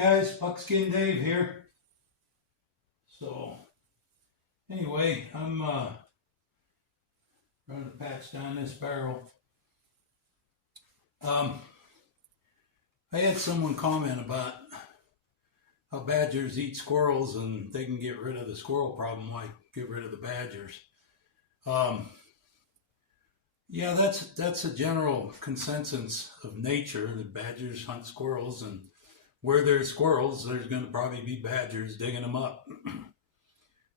guys, Buckskin Dave here. So anyway, I'm trying to patch down this barrel. I had someone comment about how badgers eat squirrels and they can get rid of the squirrel problem, like get rid of the badgers. Yeah, that's a general consensus of nature. The badgers hunt squirrels, and where there's squirrels, there's going to probably be badgers digging them up.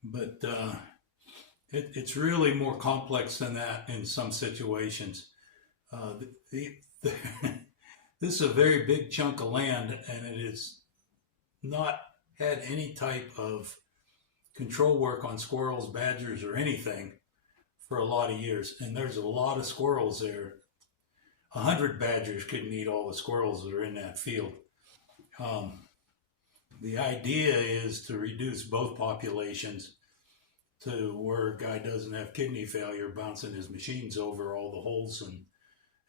But it's really more complex than that in some situations. This is a very big chunk of land, and it has not had any type of control work on squirrels, badgers, or anything for a lot of years. And there's a lot of squirrels there. 100 badgers couldn't eat all the squirrels that are in that field. The idea is to reduce both populations to where a guy doesn't have kidney failure bouncing his machines over all the holes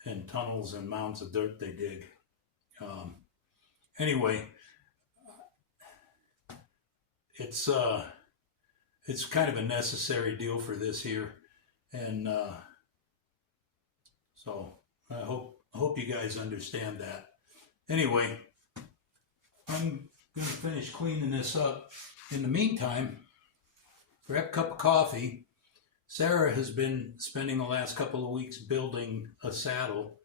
and tunnels and mounds of dirt they dig. Anyway, it's kind of a necessary deal for this here, and so I hope you guys understand that. Anyway, I'm going to finish cleaning this up. In the meantime, grab a cup of coffee. Sara has been spending the last couple of weeks building a saddle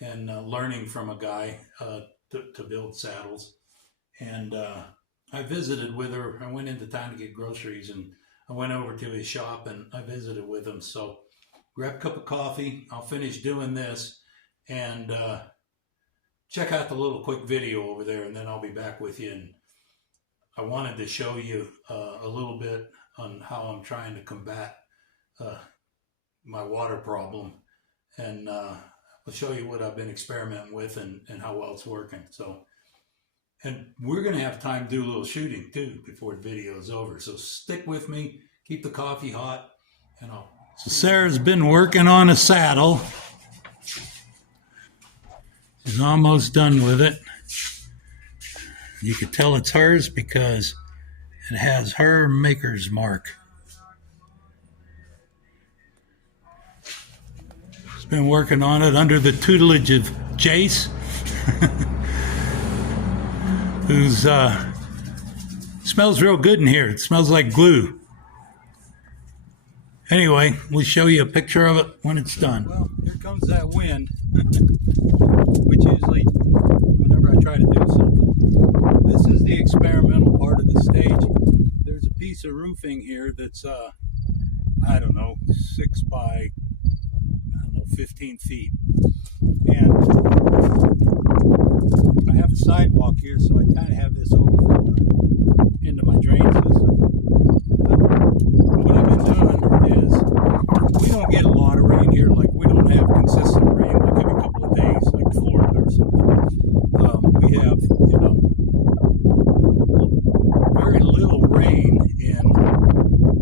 and learning from a guy to build saddles. And I visited with her. I went into town to get groceries, and I went over to his shop and I visited with him. So grab a cup of coffee. I'll finish doing this and check out the little quick video over there, and then I'll be back with you. And I wanted to show you a little bit on how I'm trying to combat my water problem, and I'll show you what I've been experimenting with and how well it's working. So, and we're going to have time to do a little shooting too before the video is over. So stick with me, keep the coffee hot, and I'll... So Sara's been working on a saddle. She's almost done with it. You can tell it's hers because it has her maker's mark. She's been working on it under the tutelage of Jace, who's smells real good in here. It smells like glue. Anyway, we'll show you a picture of it when it's done. Well, here comes that wind, which usually, whenever I try to do something. This is the experimental part of the stage. There's a piece of roofing here that's, I don't know, 6 by, 15 feet. And I have a sidewalk here, so I kind of have this overflow into my drain system. But what I've been doing is, we don't get a lot of rain here. Like, we don't have consistent rain like every couple of days, like Florida or something. We have, very little rain in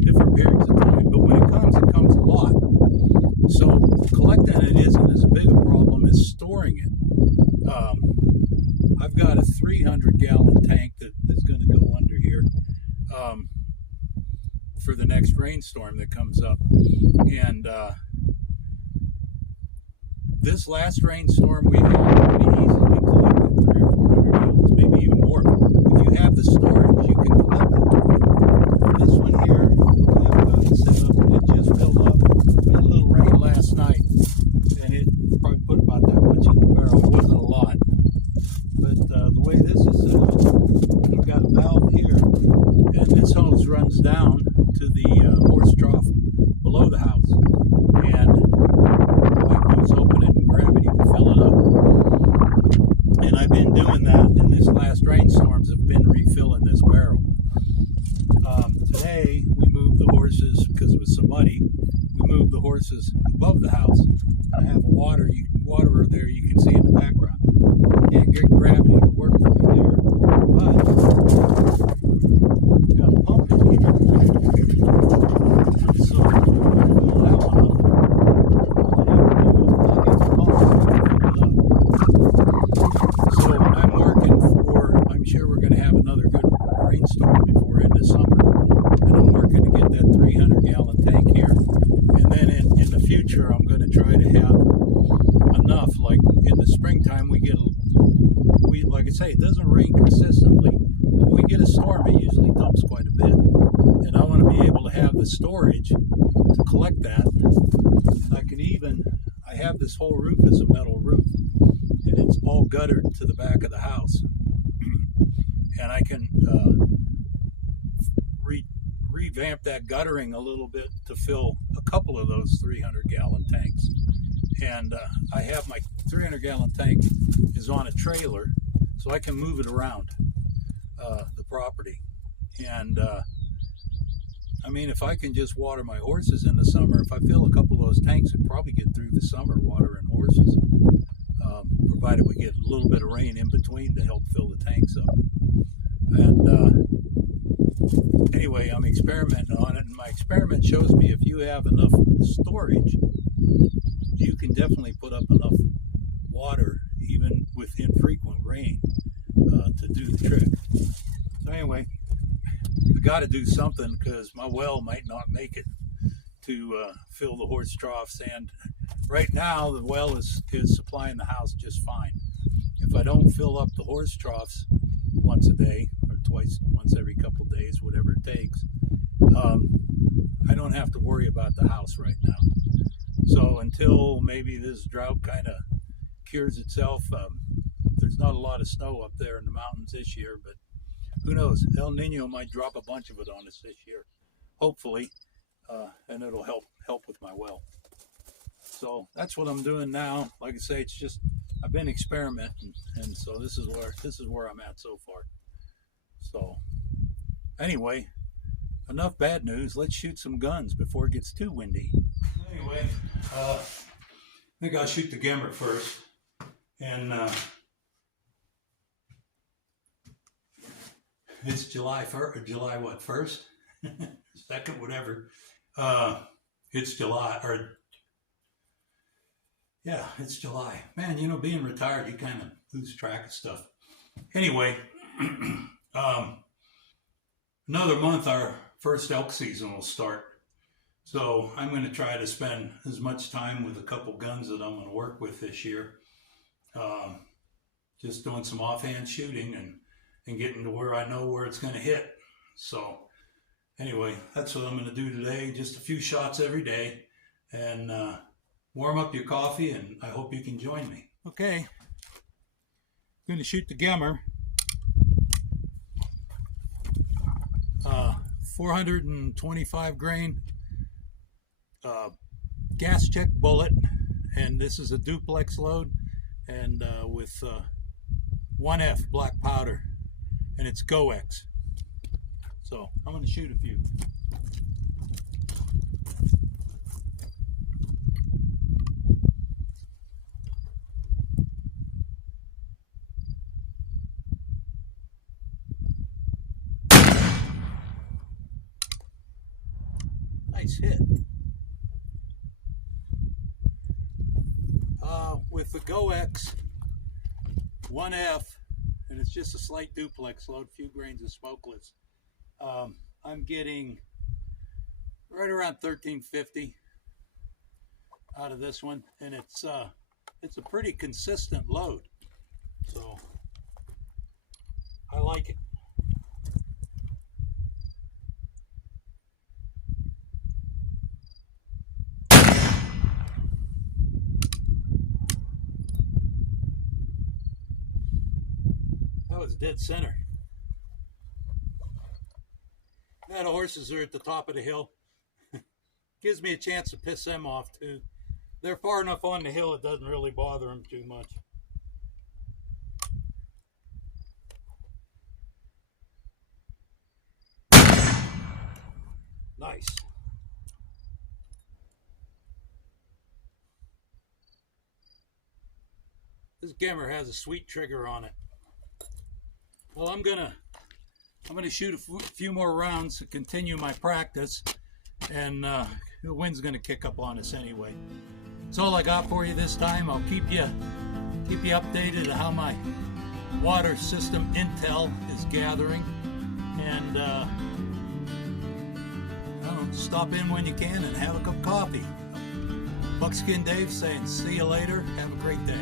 different periods of time, but when it comes a lot. So collecting it isn't as big a problem as storing it. I've got a 300-gallon tank that is going to go under here for the next rainstorm that comes up. And this last rainstorm we had pretty easily collected 300 or 400 gallons, maybe even more. If you have the storage, you can collect it. This one here, the one I've got set up, it just filled up. We had a little rain last night, and it probably put about that much in the barrel. It wasn't a lot. But the way this is set up, I've got a valve here, and this hose runs down to the horse trough below the house. And all I have to do is open it and gravity will fill it up. And I've been doing that, and this last rainstorms have been refilling this barrel. Today we moved the horses, because it was so muddy, we moved the horses above the house. I have a waterer there you can see in the background. I can't get gravity to work for me there, but I've got a pump in here. So fill that one up. All I have to do is plug in the pump and fill it up. So I'm working for, I'm sure we're going rain consistently. When we get a storm, it usually dumps quite a bit. And I want to be able to have the storage to collect that. And I have this whole roof as a metal roof, and it's all guttered to the back of the house. And I can revamp that guttering a little bit to fill a couple of those 300-gallon tanks. And I have my 300-gallon tank is on a trailer, so I can move it around the property. And I mean, if I can just water my horses in the summer, if I fill a couple of those tanks, I'd probably get through the summer watering horses, provided we get a little bit of rain in between to help fill the tanks up. And anyway, I'm experimenting on it, and my experiment shows me if you have enough storage, you can definitely put up enough water, even with infrequent rain, to do the trick. So anyway, I got to do something, because my well might not make it to fill the horse troughs, and right now the well is supplying the house just fine. If I don't fill up the horse troughs once a day, or once every couple of days, whatever it takes, I don't have to worry about the house right now. So until maybe this drought kind of cures itself, there's not a lot of snow up there in the mountains this year, but who knows? El Nino might drop a bunch of it on us this year, hopefully, and it'll help with my well. So that's what I'm doing now. Like I say, it's just I've been experimenting, and so this is where I'm at so far. So anyway, enough bad news. Let's shoot some guns before it gets too windy. Anyway, I think I'll shoot the Gemmer first, and it's July 1st, or July what, 1st? 2nd, whatever. It's July, or yeah, it's July. Man, you know, being retired, you kind of lose track of stuff. Anyway, another month, our first elk season will start. So I'm going to try to spend as much time with a couple guns that I'm going to work with this year. Just doing some offhand shooting and getting to where I know where it's going to hit. So anyway, that's what I'm going to do today. Just a few shots every day, and warm up your coffee, and I hope you can join me. Okay, I'm going to shoot the Gemmer. 425 grain gas check bullet, and this is a duplex load, and with 1F Blackpowder, and it's GoX. So I'm going to shoot a few. Nice hit. With the GoX 1F, and it's just a slight duplex load, few grains of smokeless, I'm getting right around 1350 out of this one, and it's a pretty consistent load, so I like it. That was dead center. Now the horses are at the top of the hill. Gives me a chance to piss them off too. They're far enough on the hill, it doesn't really bother them too much. Nice. This Gemmer has a sweet trigger on it. Well, I'm gonna shoot a few more rounds to continue my practice, and the wind's gonna kick up on us anyway. That's all I got for you this time. I'll keep you updated on how my water system intel is gathering, and stop in when you can and have a cup of coffee. Buckskin Dave saying, see you later. Have a great day.